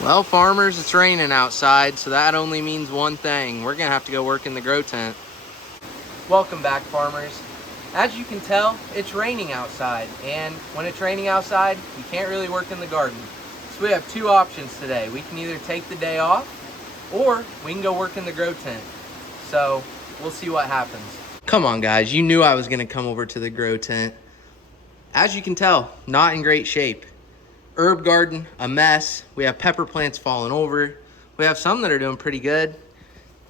Well, farmers, it's raining outside, so that only means one thing. We're gonna have to go work in the grow tent. Welcome back, farmers. As you can tell, it's raining outside, and when it's raining outside, you can't really work in the garden. So we have two options today. We can either take the day off, or we can go work in the grow tent. So we'll see what happens. Come on, guys, you knew I was gonna come over to the grow tent. As you can tell, not in great shape. Herb garden, a mess. We have pepper plants falling over. We have some that are doing pretty good.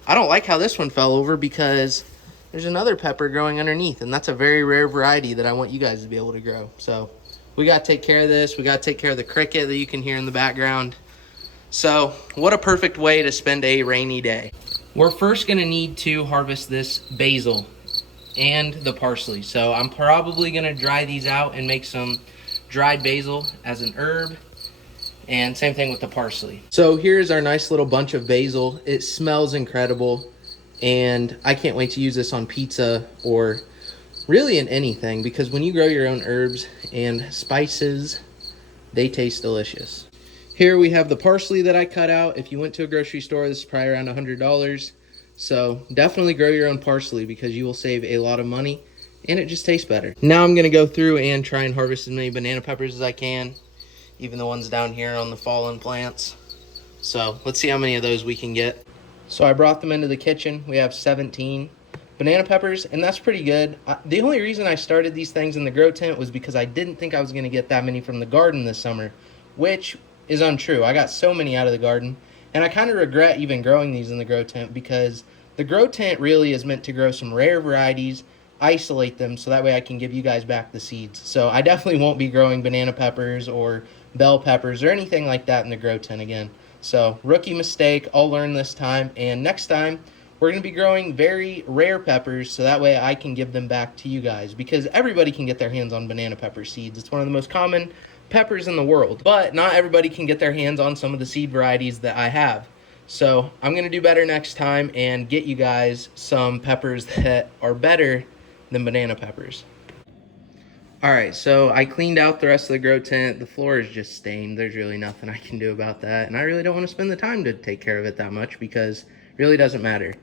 I don't like how this one fell over because there's another pepper growing underneath, and that's a very rare variety that I want you guys to be able to grow. So we got to take care of this. We got to take care of the cricket that you can hear in the background. So what a perfect way to spend a rainy day. We're first gonna need to harvest this basil and the parsley. So I'm probably gonna dry these out and make some dried basil as an herb, and same thing with the parsley. So here's our nice little bunch of basil. It smells incredible, and I can't wait to use this on pizza or really in anything, because when you grow your own herbs and spices, they taste delicious. Here we have the parsley that I cut out. If you went to a grocery store, this is probably around $100. So definitely grow your own parsley because you will save a lot of money and it just tastes better. Now I'm gonna go through and try and harvest as many banana peppers as I can, even the ones down here on the fallen plants. So let's see how many of those we can get. So I brought them into the kitchen. We have 17 banana peppers, and that's pretty good. The only reason I started these things in the grow tent was because I didn't think I was gonna get that many from the garden this summer, which is untrue. I got so many out of the garden, and I kind of regret even growing these in the grow tent because the grow tent really is meant to grow some rare varieties, isolate them so that way I can give you guys back the seeds. So I definitely won't be growing banana peppers or bell peppers or anything like that in the grow tent again. So rookie mistake, I'll learn this time, and next time we're going to be growing very rare peppers so that way I can give them back to you guys, because everybody can get their hands on banana pepper seeds. It's one of the most common peppers in the world, but not everybody can get their hands on some of the seed varieties that I have. So I'm going to do better next time and get you guys some peppers that are better than banana peppers. Alright, so I cleaned out the rest of the grow tent. The floor is just stained. There's really nothing I can do about that. And I really don't want to spend the time to take care of it that much because it really doesn't matter.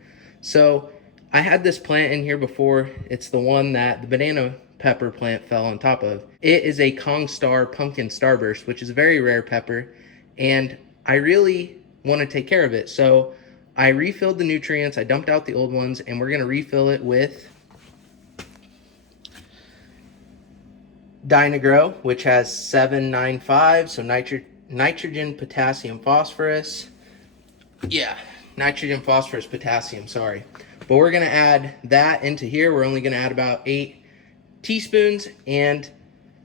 So I had this plant in here before. It's the one that the banana pepper plant fell on top of. It is a Kongstar pumpkin starburst, which is a very rare pepper. And I really want to take care of it. So I refilled the nutrients. I dumped out the old ones, and we're going to refill it with Dynagrow, which has 795, so nitrogen, potassium, phosphorus. Yeah, nitrogen, phosphorus, potassium, sorry. But we're gonna add that into here. We're only gonna add about 8 teaspoons, and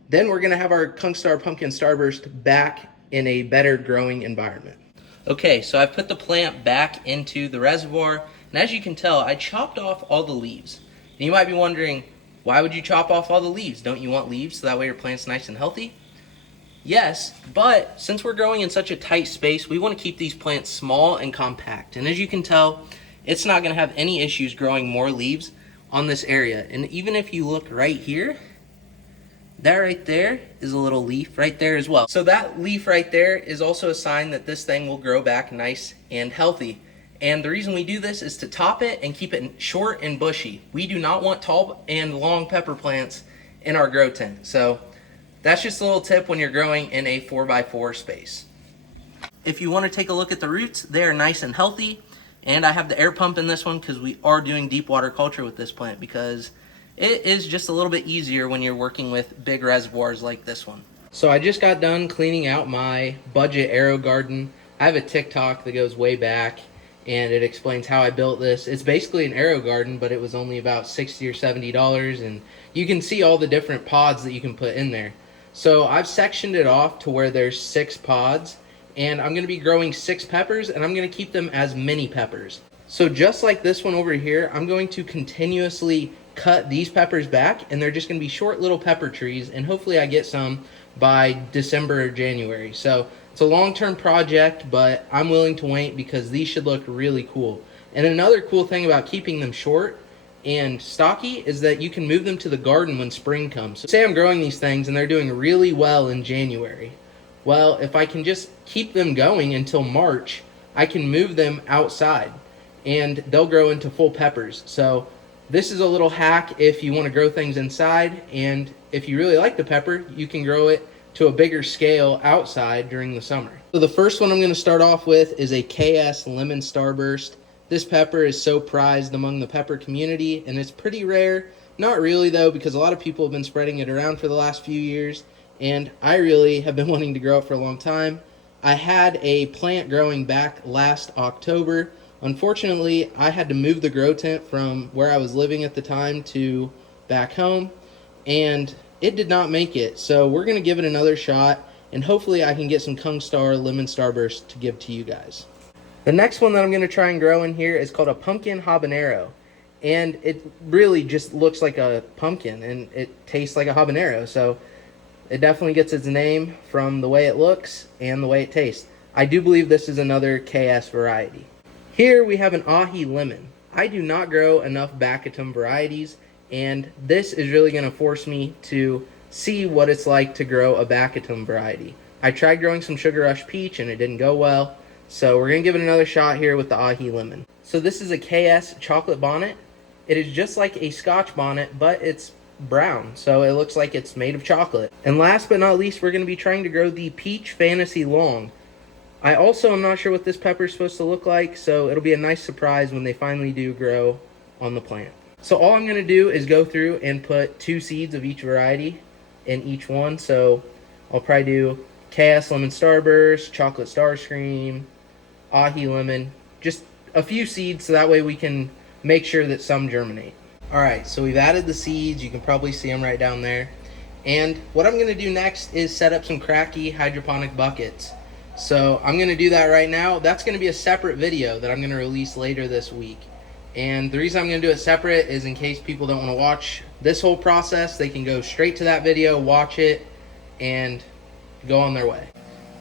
then we're gonna have our Kongstar pumpkin starburst back in a better growing environment. Okay, so I've put the plant back into the reservoir, and as you can tell, I chopped off all the leaves. And you might be wondering, why would you chop off all the leaves? Don't you want leaves so that way your plant's nice and healthy? Yes, but since we're growing in such a tight space, we want to keep these plants small and compact. And as you can tell, it's not going to have any issues growing more leaves on this area. And even if you look right here, that right there is a little leaf right there as well. So that leaf right there is also a sign that this thing will grow back nice and healthy. And the reason we do this is to top it and keep it short and bushy. We do not want tall and long pepper plants in our grow tent. So that's just a little tip when you're growing in a 4x4 space. If you want to take a look at the roots, they are nice and healthy. And I have the air pump in this one because we are doing deep water culture with this plant, because it is just a little bit easier when you're working with big reservoirs like this one. So I just got done cleaning out my budget arrow garden. I have a TikTok that goes way back, and it explains how I built this. It's basically an arrow garden, but it was only about $60 or $70, and you can see all the different pods that you can put in there. So I've sectioned it off to where there's 6 pods, and I'm going to be growing 6 peppers, and I'm going to keep them as mini peppers. So just like this one over here, I'm going to continuously cut these peppers back, and they're just going to be short little pepper trees, and hopefully I get some by December or January. So it's a long-term project, but I'm willing to wait because these should look really cool. And another cool thing about keeping them short and stocky is that you can move them to the garden when spring comes. So say I'm growing these things and they're doing really well in January. Well, if I can just keep them going until March, I can move them outside and they'll grow into full peppers. So this is a little hack if you want to grow things inside, and if you really like the pepper, you can grow it to a bigger scale outside during the summer. So the first one I'm going to start off with is a KS Lemon Starburst. This pepper is so prized among the pepper community, and it's pretty rare. Not really though, because a lot of people have been spreading it around for the last few years, and I really have been wanting to grow it for a long time. I had a plant growing back last October. Unfortunately, I had to move the grow tent from where I was living at the time to back home, and it did not make it. So we're going to give it another shot, and hopefully I can get some Kung Star Lemon Starburst to give to you guys. The next one that I'm going to try and grow in here is called a pumpkin habanero, and it really just looks like a pumpkin, and it tastes like a habanero, so it definitely gets its name from the way it looks and the way it tastes. I do believe this is another KS variety. Here we have an ahi lemon. I do not grow enough Baccatum varieties, and this is really going to force me to see what it's like to grow a Baccatum variety. I tried growing some Sugar Rush Peach and it didn't go well, so we're going to give it another shot here with the ahi lemon. So this is a KS chocolate bonnet. It is just like a Scotch bonnet, but it's brown, so it looks like it's made of chocolate. And last but not least, we're going to be trying to grow the Peach Fantasy Long. I also am not sure what this pepper is supposed to look like, so it'll be a nice surprise when they finally do grow on the plant. So all I'm going to do is go through and put 2 seeds of each variety in each one. So I'll probably do KS Lemon Starburst, Chocolate Starscream, Ahi Lemon, just a few seeds so that way we can make sure that some germinate. Alright, so we've added the seeds. You can probably see them right down there. And what I'm going to do next is set up some cracky hydroponic buckets. So I'm going to do that right now. That's going to be a separate video that I'm going to release later this week. And the reason I'm going to do it separate is in case people don't want to watch this whole process, they can go straight to that video, watch it, and go on their way.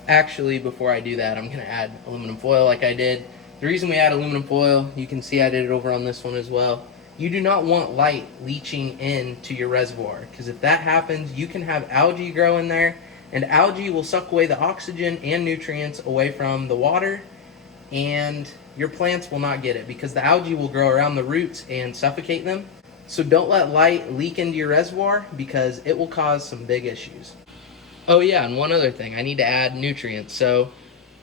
Actually, before I do that, I'm going to add aluminum foil like I did. The reason we add aluminum foil, you can see I did it over on this one as well. You do not want light leaching into your reservoir, because if that happens, you can have algae grow in there, and algae will suck away the oxygen and nutrients away from the water, and your plants will not get it because the algae will grow around the roots and suffocate them. So don't let light leak into your reservoir because it will cause some big issues. Oh yeah, and one other thing, I need to add nutrients. So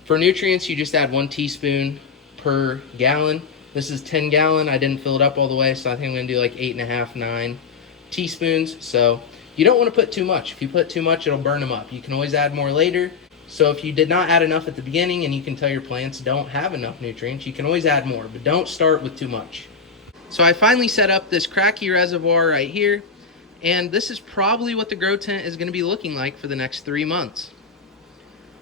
for nutrients, you just add 1 teaspoon per gallon. This is 10 gallon. I didn't fill it up all the way, so I think I'm going to do like 8.5, 9 teaspoons. So you don't want to put too much. If you put too much, it'll burn them up. You can always add more later. So if you did not add enough at the beginning and you can tell your plants don't have enough nutrients, you can always add more, but don't start with too much. So I finally set up this cracky reservoir right here, and this is probably what the grow tent is going to be looking like for the next 3 months.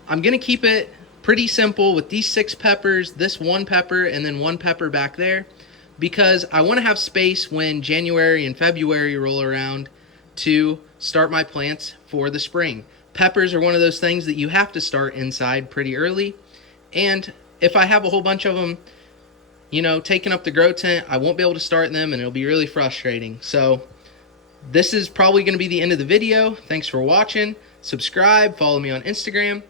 I'm going to keep it pretty simple with these 6 peppers, this 1 pepper, and then 1 pepper back there, because I want to have space when January and February roll around to start my plants for the spring. Peppers are one of those things that you have to start inside pretty early, and if I have a whole bunch of them, you know, taking up the grow tent, I won't be able to start them and it'll be really frustrating. So this is probably going to be the end of the video. Thanks for watching. Subscribe, follow me on Instagram,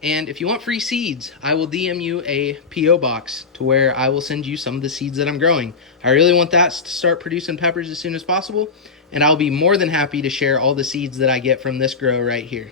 and if you want free seeds, I will DM you a P.O. box to where I will send you some of the seeds that I'm growing. I really want that to start producing peppers as soon as possible, and I'll be more than happy to share all the seeds that I get from this grow right here.